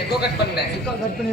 ఎక్కువ కట్ పని ఎక్కువ కట్ పని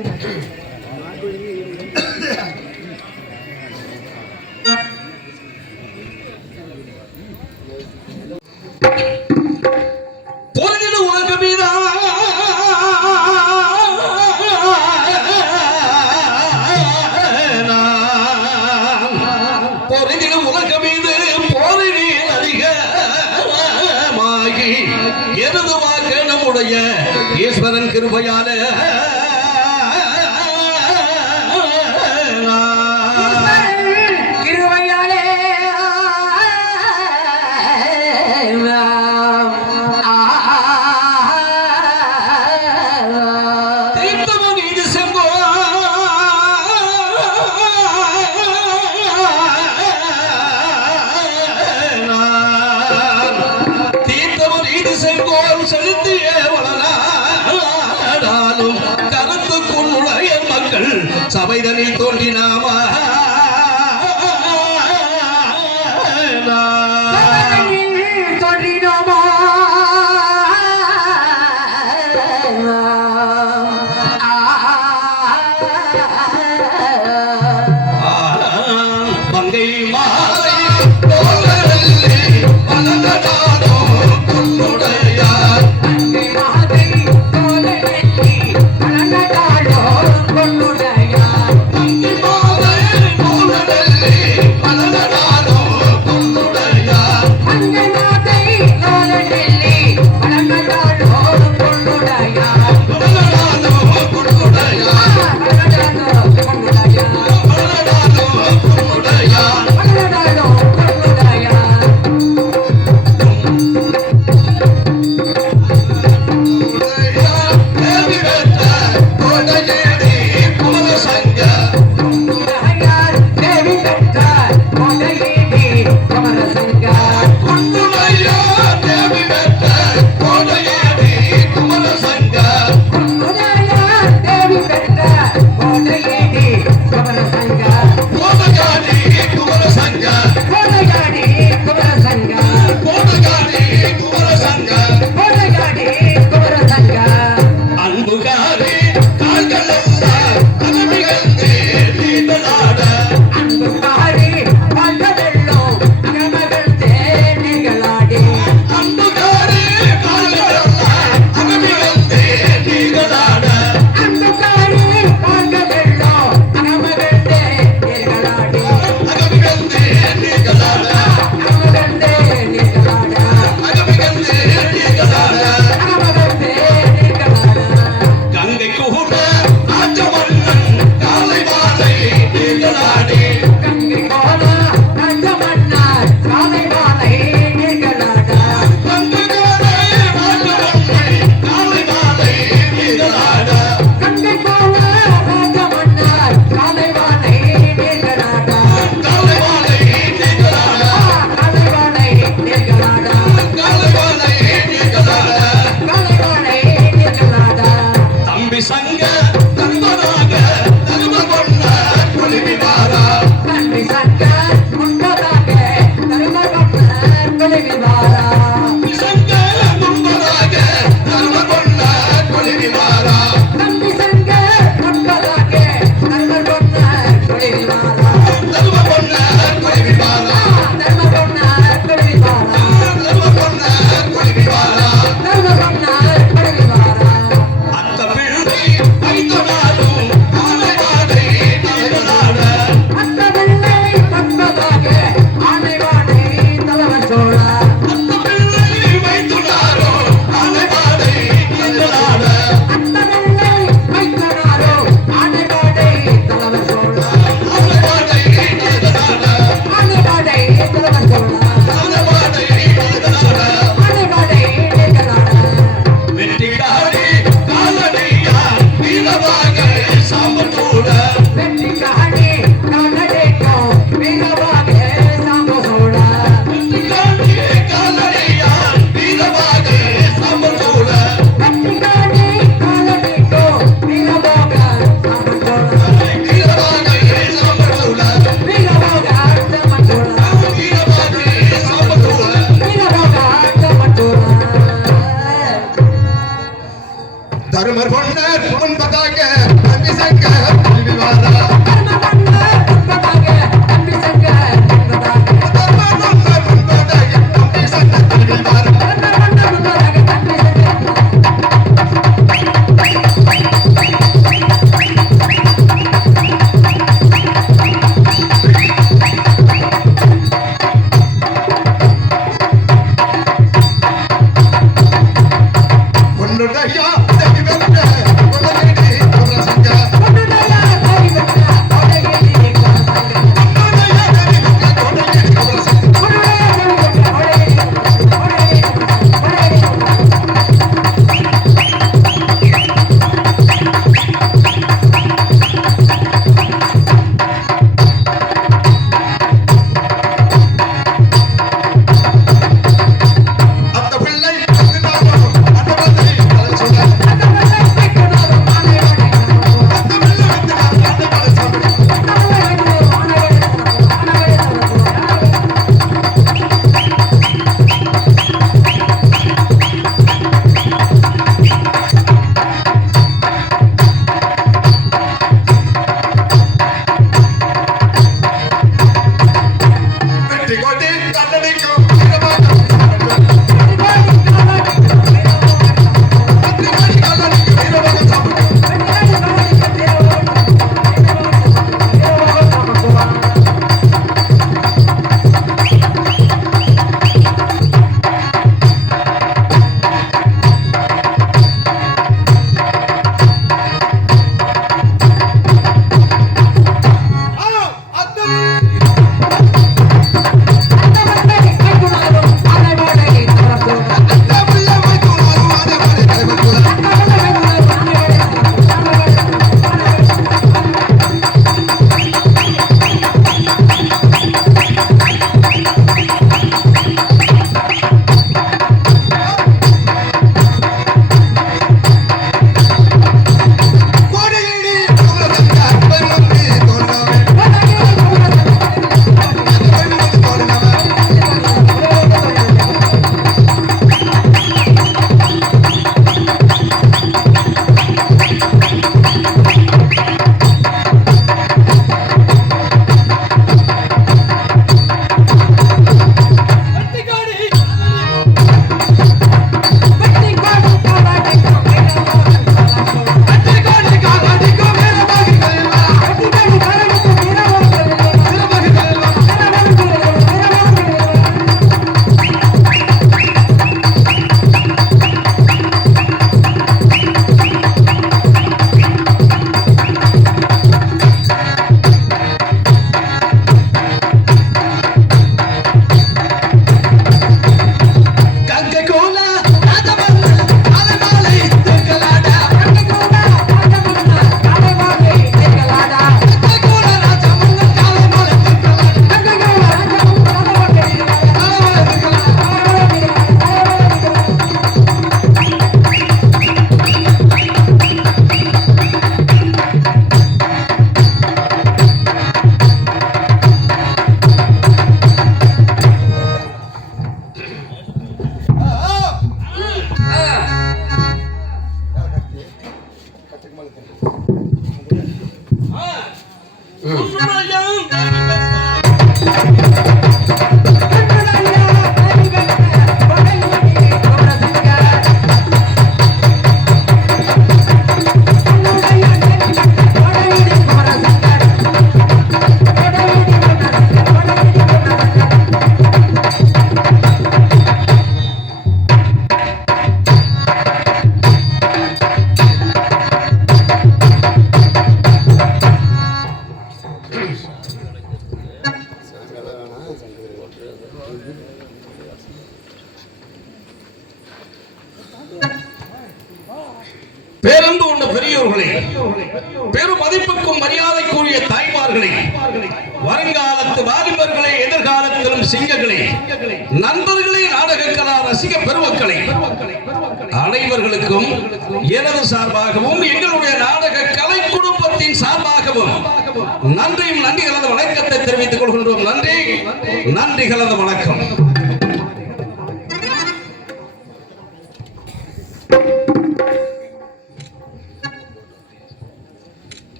நன்றி கலந்த வணக்கம்.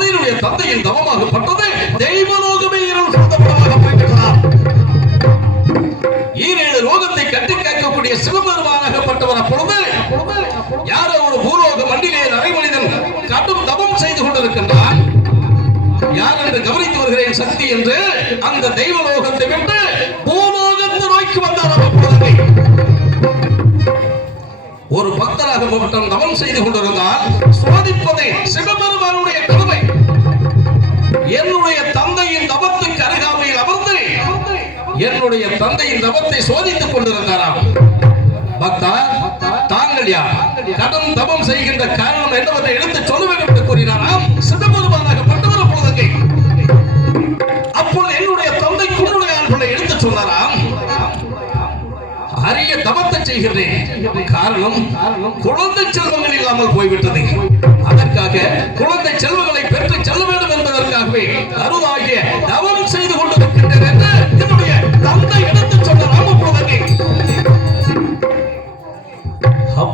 அப்பொழுது என்னுடைய தந்தையின் தவமாகப்பட்டது தெய்வலோகமே இருள் சொந்தப்படமாக போய்விட்டார் ஈரேழு லோகத்தை கட்டி கேட்கக்கூடிய சிவபெருமானாகப்பட்டவர் அப்பொழுது யாரோ ஒரு பூலோக மண்டிலே நரை மனிதன் கடும் தவம் செய்து கொண்டிருக்கின்றான். யார் என்று கவனித்து வருகிறேன் சக்தி என்று அந்த தெய்வலோகத்தை விட்டு பூலோகத்தை நோக்கி வந்தார் அப்பொழுது. ஒரு பக்தராக மட்டும் தவம் செய்து கொண்டிருந்தால் சோதிப்பதை சிவ என்னுடைய தந்தையின் தபத்தை சோதித்துக் கொண்டிருந்தாராம். பக்தா தாங்கள் யார்? கடும் தபம் செய்கின்ற காரணம் என்னவற்றை எடுத்து சொல்ல வேண்டும் என்று கூறினாராம். சிவபெருமானாக பட்டவர் அப்பொழுதுங்கே அப்பொழுது என்னுடைய தந்தை குன்னுடைய ஆண்களை எடுத்து சொன்னாராம். அரிய தவத்தை செய்கிறேன் காரணம் குழந்தை செல்வங்கள் இல்லாமல் போய்விட்டது. அதற்காக குழந்தை செல்வங்களை பெற்று செல்ல வேண்டும் என்பதற்காகவே அருளாகிய தவம்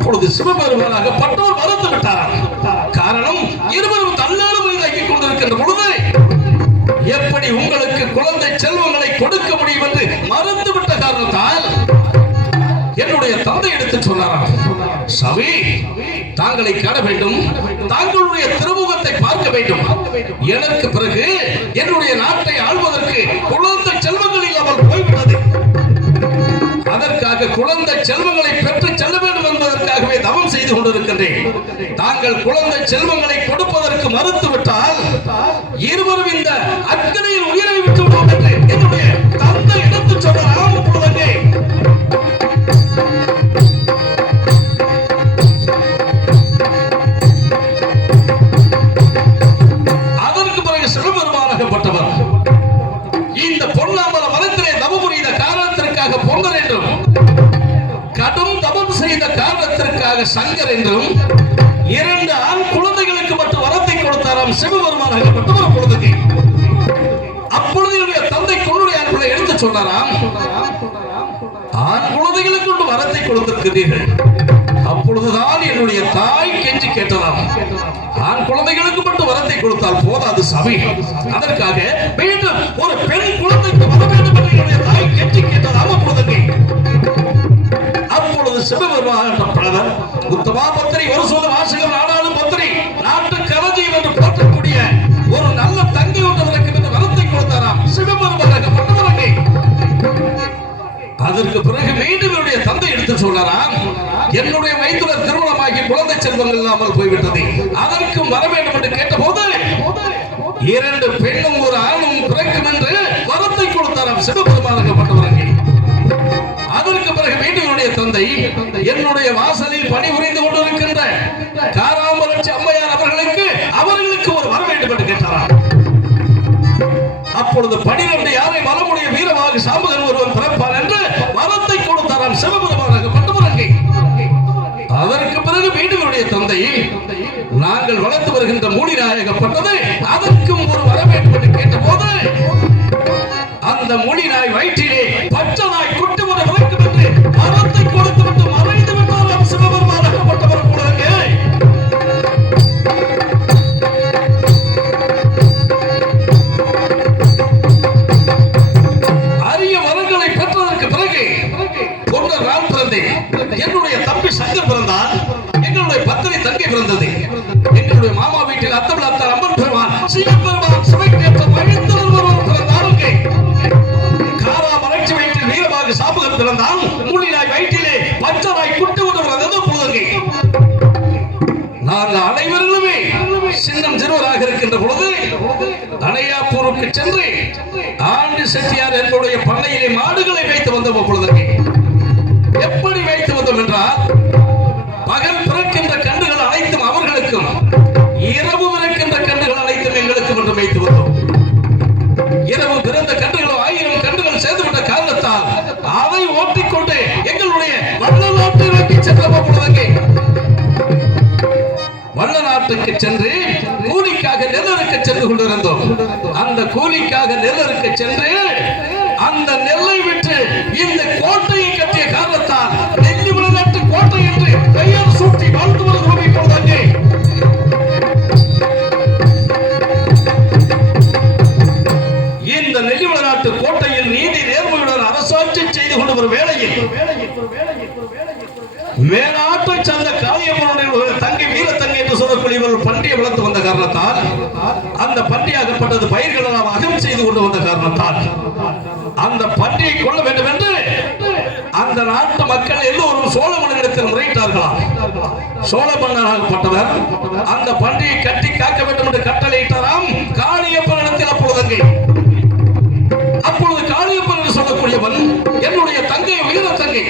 அப்பொழுது சிவபெருமானாக பட்டோர் மறந்து விட்டார். காரணம் இருவரும் தள்ளாடு வயதாக்கிக் கொண்டிருக்கின்ற பொழுது எப்படி உங்களுக்கு குழந்தை செல்வங்களை கொடுக்க முடியும் என்று மறந்து விட்ட காரணத்தால் என்னுடைய தந்தை எடுத்து சொன்னாராம். சவி தாங்களை காண வேண்டும். தாங்களுடைய திருமுகத்தை பார்க்க வேண்டும். எனக்கு பிறகு என்னுடைய நாட்டை ஆள்வதற்கு குழந்தை செல்வங்கள் இல்லாமல் போய்விட்டது. அதற்காக குழந்தை செல்வங்களை பெற்று செல்ல வேண்டும் என்பதற்காகவே தவம் செய்து கொண்டிருக்கின்றேன். தாங்கள் குழந்தை செல்வங்களை கொடுப்பதற்கு மறுத்துவிட்டால் இருவரும் இந்த அக்கறையில் உயிரை விட்டு வர வேண்டும் என்று கேட்டபோது இரண்டு பெண்ணும் ஒரு ஆணும் பிறக்கும் என்று வரத்தை கொடுத்தாராம் சிவபெருமானாகப்பட்டவரங்கே அதற்கு பிறகு வீட்டினுடைய தந்தை என்னுடைய வாசலில் பணிபுரிந்து கொண்டிருக்கின்ற காராமலட்சி அம்மையார் அவர்களுக்கு அவர்களுக்கு ஒரு வர வேண்டும் என்று கேட்டாராம். அப்பொழுது பனிரெண்டு யாரை வரமுடைய வீரமாக சாம்பகன் ஒருவன் பிறப்பார் என்று வரத்தை கொடுத்தாராம் சிவபெருமானாக அதற்கு பிறகு மீண்டும் தந்தை வருகின்ற மூலிநாயகப்பட்டது அதற்கும் ஒரு வரவேற்பு கேட்டபோது அந்த மூலி வள்ள சென்று கூலிக்காக நெல்லறுக்க சென்று கொண்டிருந்தோம். அந்த கூலிக்காக நெல்லறுக்க சென்று அந்த நெல்லை விட்டு இந்த கோட்டையை கட்டிய காரணத்தால் நெல்லி விளையாட்டு கோட்டை என்று பெயர் சூட்டி வாழ்ந்து என்று சொல்லக்கூடிய ஒரு பன்றியை வளர்த்து வந்த காரணத்தால் அந்த பன்றி அகப்பட்டது பயிர்களை நாம் அகம் செய்து கொண்டு வந்த காரணத்தால். அந்த பண்டிகை கொள்ள வேண்டும் என்று அந்த நாட்டு மக்கள் எல்லோரும் சோழ மன்னனிடத்தில் முறையிட்டார்களாம். சோழ மன்னராகப்பட்டவர் அந்த பண்டிகை கட்டி காக்க வேண்டும் என்று கட்டளையிட்டாராம். காளியப்பனிடத்தில் அப்பொழுதங்கே அப்பொழுது காளியப்பன் என்று சொல்லக்கூடியவன் என்னுடைய தங்கை வீர தங்கை.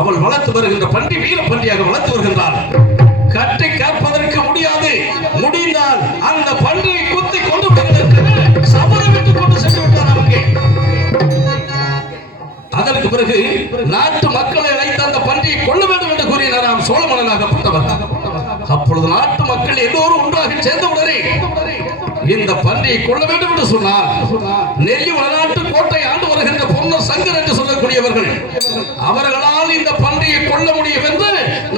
அவள் வளர்த்து வருகின்ற பண்டி வீர பண்டியாக வளர்த்து வருகின்றாள். பிறகு நாட்டு மக்களை அழைத்து அந்த பன்றியை கொள்ள வேண்டும் என்று கூறினாராம் சோழ மன்னனாகப்பட்டவர் அப்பொழுது நாட்டு மக்கள் எல்லோரும் ஒன்றாக சேர்ந்த உடனே இந்த பன்றியை கொள்ள வேண்டும் என்று சொன்னார் நெல்லி வளநாட்டு கோட்டை ஆண்டு வருகின்ற பொன்ன சங்கர் என்று சொல்லக்கூடியவர்கள் அவர்களால் இந்த பன்றியை கொள்ள முடியும் என்று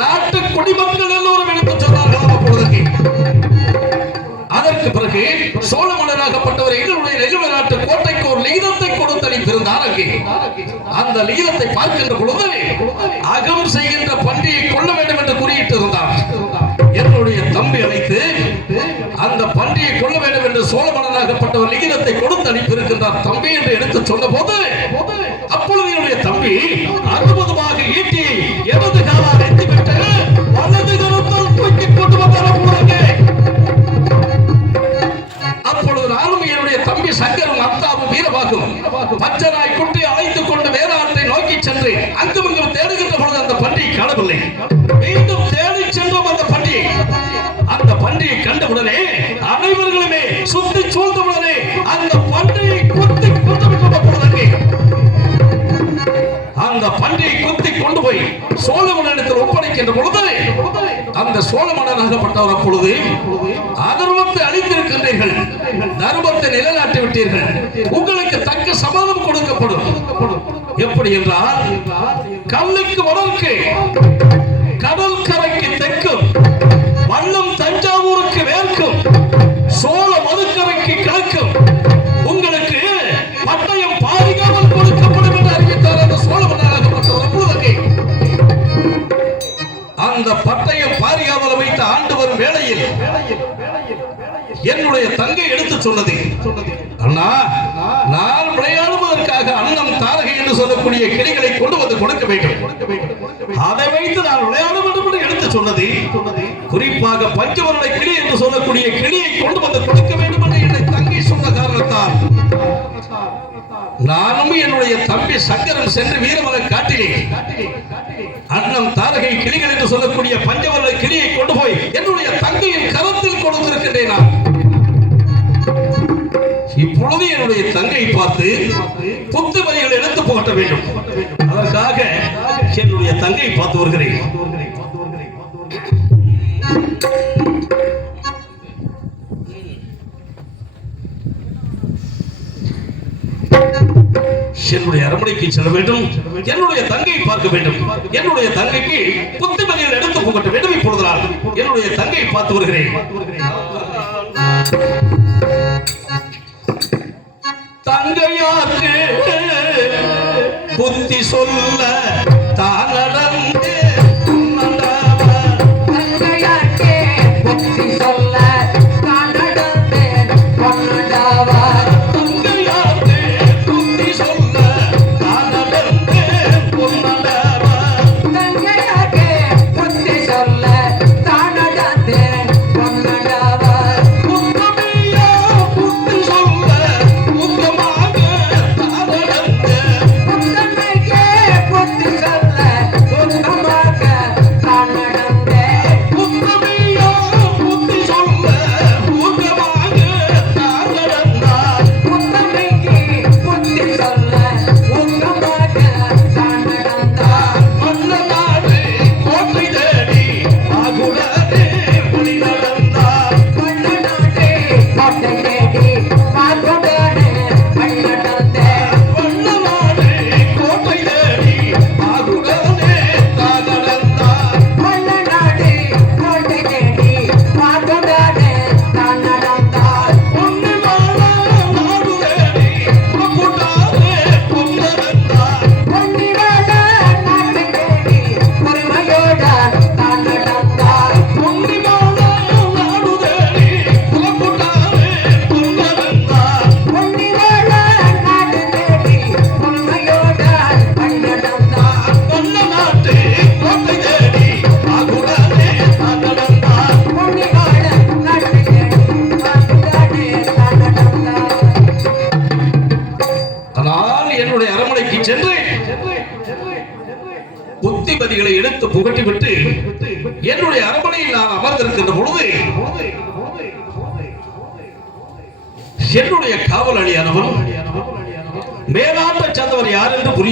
நாட்டு குடிமக்கள் எல்லோரும் எடுத்து சொன்னார்கள். அப்பொழுது அதற்கு பிறகு சோழ மன்னராகப்பட்டவர் எங்களுடைய நெல்லுவ நாட்டு கோட்டைக்கு ஒரு லிகிதத்தை கொடுத்தளித்திருந்தார் அங்கே. அந்த லிகிதத்தை பார்க்கின்ற பொழுது அகம் செய்கின்ற பன்றியை கொள்ள வேண்டும் என்று குறியிட்டு இருந்தார் என்னுடைய தம்பி அழைத்து அந்த பன்றியை கொள்ள வேண்டும் என்று சோழ மன்னராகப்பட்டவர் லிகிதத்தை கொடுத்து அனுப்பியிருக்கின்றார் தம்பி என்று எடுத்து சொன்ன போது அப்பொழுது என்னுடைய தம்பி அற்புதமாக ஈட்டி இடது காலால் எத்திவிட்டு வலது கருத்தால் தூக்கி கொண்டு வந்தார் அப்பொழுது அப்பொழுது நானும் என்னுடைய தம்பி சங்கரும் அத்தாவும் வீரபாகும் மற்ற அந்த சோழ மன்னனாகப்பட்டவர் அப்பொழுது அதர்வத்தை அழித்திருக்கின்றீர்கள். தர்மத்தை நிலைநாட்டி விட்டீர்கள். உங்களுக்கு தக்க சமாதம் கொடுக்கப்படும். எப்படி என்றால் கல்லுக்கு வடக்கு என்னுடைய தங்கை எடுத்து சொன்னது. அண்ணா நான் விளையாடுவதற்காக அன்னம் தாரகை என்று சொல்லக்கூடிய கிளிகளை கொண்டு வந்து கொடுக்க வேண்டும். அதை வைத்து நான் விளையாட வேண்டும் என்று எடுத்து சொன்னது. குறிப்பாக பஞ்சவருட கிளி என்று சொல்லக்கூடிய கிளியை கொண்டு வந்து கொடுக்க வேண்டும் என்று என்னை தங்கை சொன்ன காரணத்தால். நானும் என்னுடைய தம்பி சங்கரன் சென்று வீரமலை காட்டிலே அன்னம் தாரகை கிளிகள் என்று சொல்லக்கூடிய பஞ்சவருட கிளியை கொண்டு போய் என்னுடைய தங்கையின் கரத்தில் கொடுத்திருக்கின்றேன் நான். இப்பொழுது என்னுடைய தங்கை பார்த்து குத்து வரிகள் எடுத்து புகட்ட வேண்டும். அதற்காக என்னுடைய தங்கை பார்த்து வருகிறேன். என்னுடைய அரண்மனைக்கு செல்ல வேண்டும். என்னுடைய தங்கை பார்க்க வேண்டும். என்னுடைய தங்கைக்கு புத்துமதியில் எடுத்து போகட்ட வேண்டும் இப்பொழுது என்னுடைய தங்கை பார்த்து வருகிறேன். தங்கையாக்கு புத்தி சொல்ல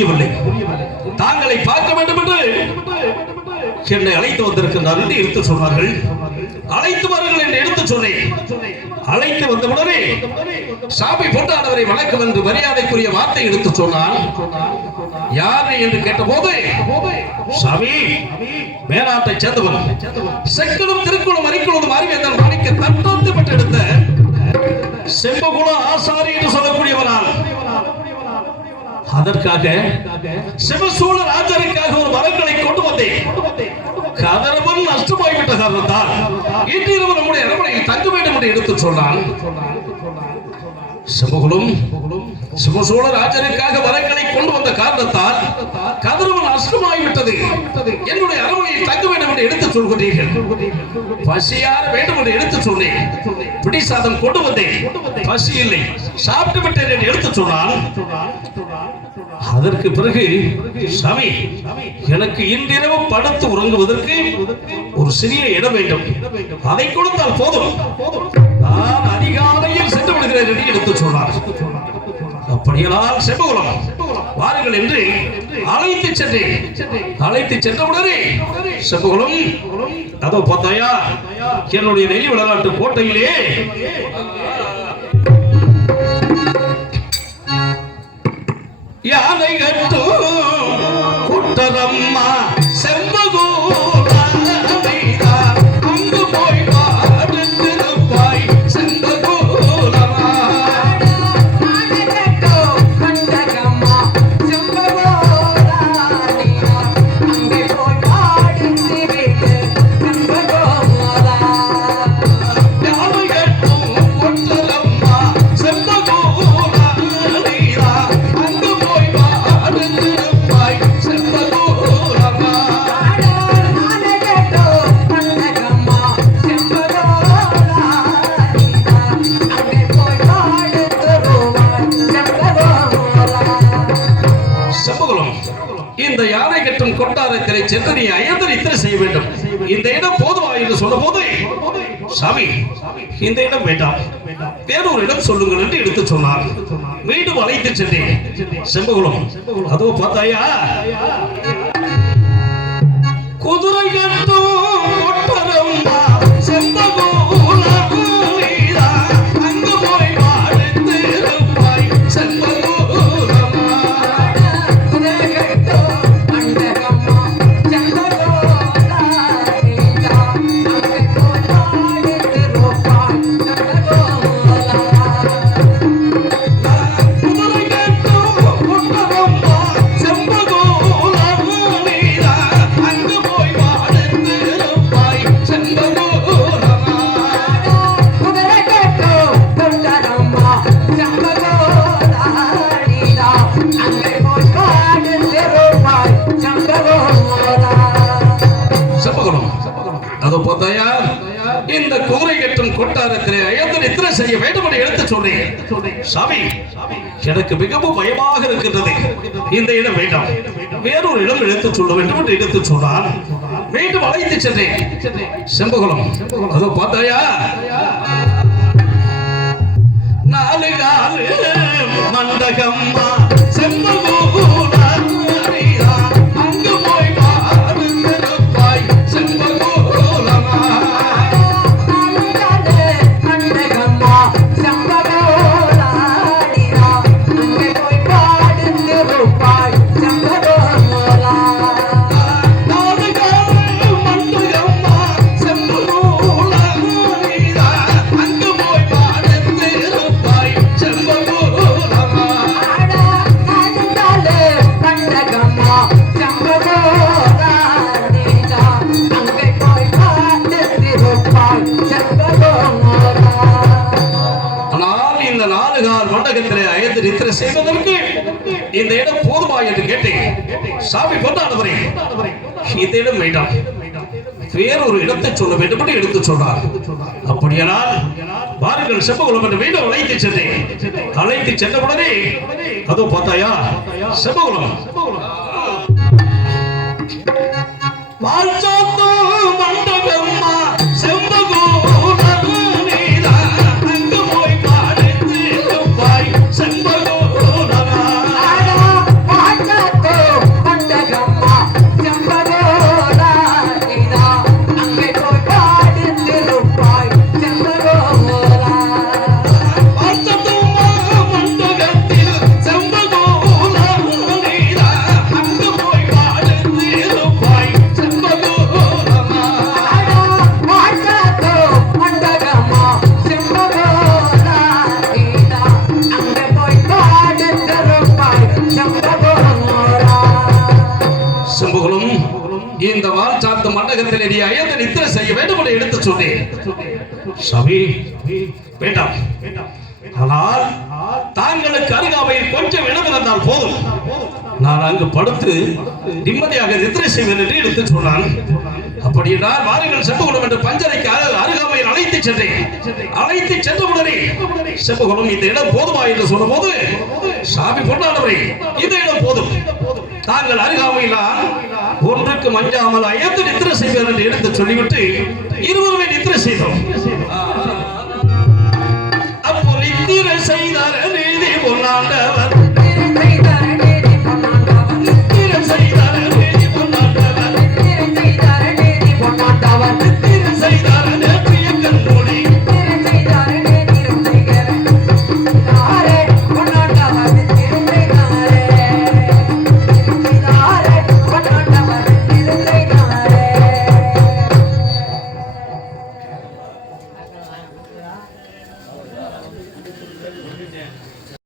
புரியவில்லை. தாங்களை பார்க்க வேண்டும் என்று என்னை அழைத்து வந்திருக்கின்றார் என்று எடுத்து சொன்னார்கள். அழைத்து வாருங்கள் என்று எடுத்து சொன்னேன். அழைத்து வந்தவுடனே சாமி போட்டானவரை வணக்கம் என்று மரியாதைக்குரிய வார்த்தை எடுத்து சொன்னான். யாரு என்று கேட்டபோது சாமி மேலாட்டை சேர்ந்தவன். செக்கலும் திருக்குளம் அரிக்குளம் அறிவேந்தன் மணிக்கு தட்டத்து பெற்றெடுத்த செம்பகுல ஆசாரி என்று சொல்லக்கூடியவனால் அதற்காக சிவசூழ ராஜருக்காக ஒரு வரங்களை கொண்டு வந்தேன். கதரவன் நஷ்டமாகிவிட்ட காரணத்தால் இன்று இரவு நம்முடைய அரண்மனையில் தங்க வேண்டும் என்று எடுத்து சொன்னான் சிவகுலும் சிவசோழ ராஜருக்காக வரங்களை கொண்டு வந்த காரணத்தால் கதிரவன் நஷ்டமாகிவிட்டது என்னுடைய அரண்மனையில் தங்க வேண்டும் என்று எடுத்து சொல்கிறீர்கள் பசியார வேண்டும் என்று எடுத்து சொன்னேன். பிடி சாதம் கொண்டு வந்தேன். பசி இல்லை. சாப்பிட்டு விட்டேன் என்று எடுத்து சொன்னான் அதற்கு பிறகு சாமி எனக்கு இன்றிரவு படுத்து உறங்குவதற்கு ஒரு சிறிய இடம் வேண்டும். அதை கொடுத்தால் போதும். நான் அதிகாலையில் சென்று விடுகிறேன் என்று எடுத்து சொன்னார். அப்படியானால் செம்பகுலம் வாருங்கள் என்று அழைத்து சென்றேன். அழைத்து சென்றவுடனே செம்பகுலம் அதோ பார்த்தாயா என்னுடைய நெல்லி விளையாட்டு கோட்டையிலே யானை கட்டும் குட்டரம்மா சென்று நீ இத்தனை செய்ய வேண்டும்? இந்த இடம் போதுமா என்று சொன்னபோது சாமி இந்த இடம் வேண்டாம். வேறொரு இடம் சொல்லுங்கள் என்று எடுத்து சொன்னார். மீண்டும் அழைத்து சென்றேன். செம்பகுளம். அதோ பார்த்தாயா? சுவாமி எனக்கு மிகவும் பயமாக இருக்கின்றது. இந்த இடம் வேண்டாம். வேறொரு இடம் எடுத்து சொல்ல வேண்டும் என்று எடுத்து சொன்னான் மீண்டும் அழைத்து சென்றேன். செம்பகுலம் அதோ பார்த்தாயா? நாலு காலு மண்டகம்மா இடம் போதுமா என்று கேட்டேன். சாமி கொண்டாடுவரே இந்த இடம் வேண்டாம் வேறொரு இடத்தை சொல்ல வேண்டும் என்று எடுத்து சொன்னார். அப்படியானால் வாருங்கள் செம்பகுளம் என்று மீண்டும் அழைத்து சென்றேன். அழைத்து சென்ற உடனே அதோ பார்த்தாயா செம்பகுளம் நித்திரை செய்வேன் என்று எடுத்து சொன்னான். அப்படி நான் வாருங்கள் செம்பகுளம் என்று பஞ்சரைக்கு அருகாமையில் அழைத்து சென்றேன். அழைத்து சென்ற உடனே செம்பகுளம் இந்த இடம் போதுமா என்று சொன்ன போது சாமி பொன்னானவரே இந்த இடம் போதும். தாங்கள் அருகாமையில் ஒன்றுக்கு மஞ்சாமல் ஐந்து நித்திரை செய்வேன் என்று எடுத்து சொல்லிவிட்டு இருவருமே நித்திரை செய்தோம். அப்போ நித்திரை செய்தார் நீதி பொன்னாண்டவர்